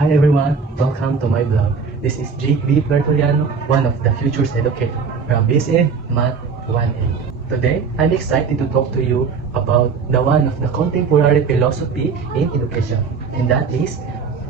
Hi everyone, welcome to my blog. This is Jake B. Bertoliano, one of the Futures Educator from BSN Math 1A. Today, I'm excited to talk to you about the one of the contemporary philosophy in education, and that is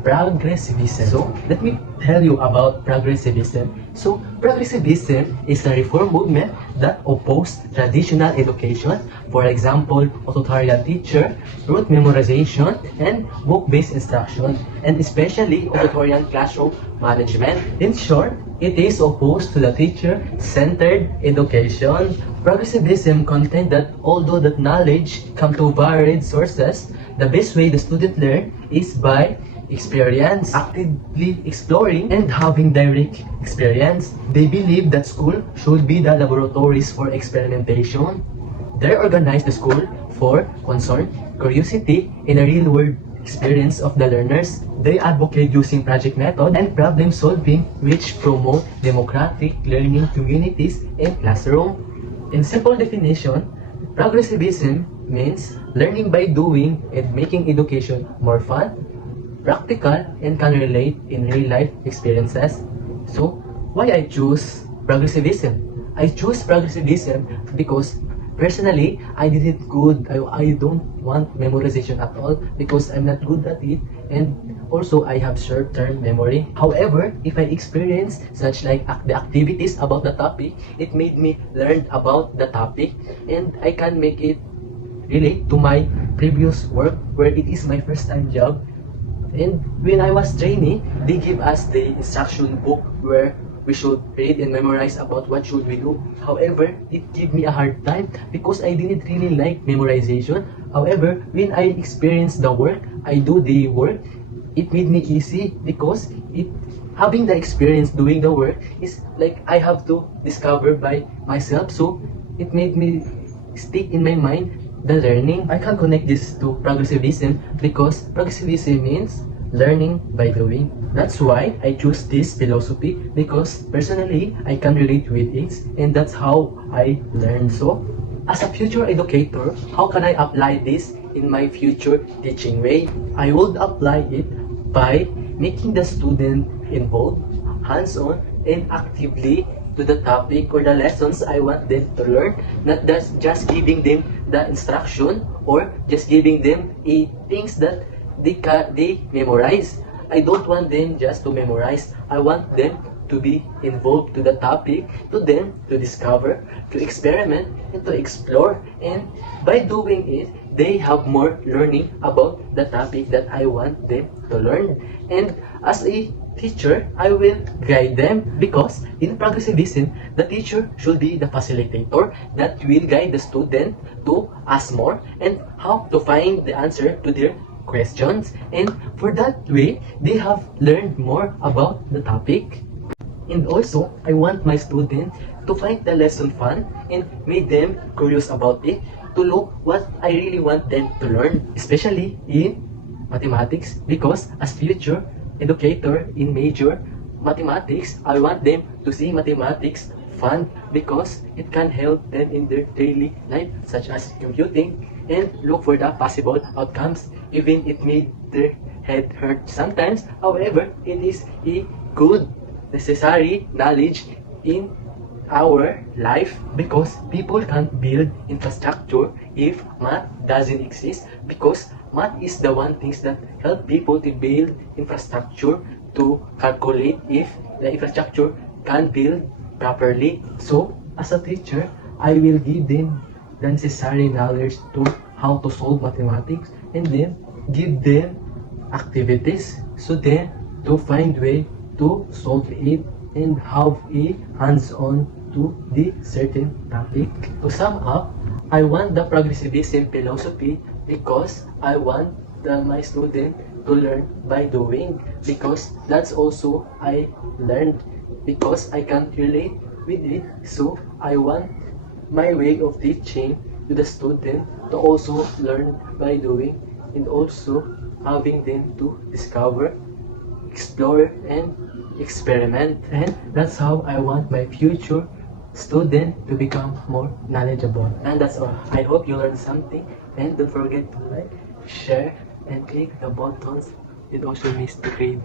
progressivism. So, let me tell you about progressivism. So, progressivism is a reform movement that opposes traditional education, for example, authoritarian teacher, rote memorization, and book-based instruction, and especially authoritarian classroom management. In short, it is opposed to the teacher-centered education. Progressivism contends that although that knowledge comes to varied sources, the best way the student learn is by experience, actively exploring, and having direct experience. They believe that school should be the laboratories for experimentation. They organize the school for concern, curiosity, and a real-world experience of the learners. They advocate using project method and problem solving which promote democratic learning communities in classroom. In simple definition, progressivism means learning by doing and making education more fun, practical, and can relate in real-life experiences. So, why I choose progressivism? I choose progressivism because personally, I did it good. I don't want memorization at all because I'm not good at it, and also I have short-term memory. However, if I experience such like the activities about the topic, it made me learn about the topic, and I can make it relate to my previous work where it is my first time job. And when I was training, they give us the instruction book where we should read and memorize about what should we do. However, it gave me a hard time because I didn't really like memorization. However, when I experienced the work, I do the work, it made me easy because having the experience doing the work is like I have to discover by myself. So it made me stick in my mind the learning. I can connect this to progressivism because progressivism means learning by doing. That's why I choose this philosophy because personally I can relate with it, and that's how I learn. So, as a future educator, how can I apply this in my future teaching way? I would apply it by making the student involved, hands-on, and actively to the topic or the lessons I want them to learn, not just giving them the instruction or just giving them things that they memorize. I don't want them just to memorize. I want them to be involved to the topic, to them to discover, to experiment, and to explore. And by doing it, they have more learning about the topic that I want them to learn. And as a teacher, I will guide them because in progressivism, the teacher should be the facilitator that will guide the student to ask more and how to find the answer to their questions. And for that way, they have learned more about the topic. And also, I want my students to find the lesson fun and make them curious about it, to look what I really want them to learn, especially in mathematics, because as future educator in major mathematics, I want them to see mathematics fun because it can help them in their daily life, such as computing, and look for the possible outcomes, even it made their head hurt sometimes. However, it is a good, necessary knowledge in our life because people can't build infrastructure if math doesn't exist, because math is the one things that help people to build infrastructure, to calculate if the infrastructure can build properly. So as a teacher, I will give them the necessary knowledge to how to solve mathematics, and then give them activities so then to find way to solve it and have a hands-on to the certain topic. To sum up, I want the progressivism philosophy because I want my student to learn by doing, because that's also I learned because I can relate with it. So I want my way of teaching to the student to also learn by doing, and also having them to discover, explore, and experiment. And that's how I want my future student to become more knowledgeable. And that's all. I hope you learned something, and don't forget to like, share, and click the buttons and also miss the grade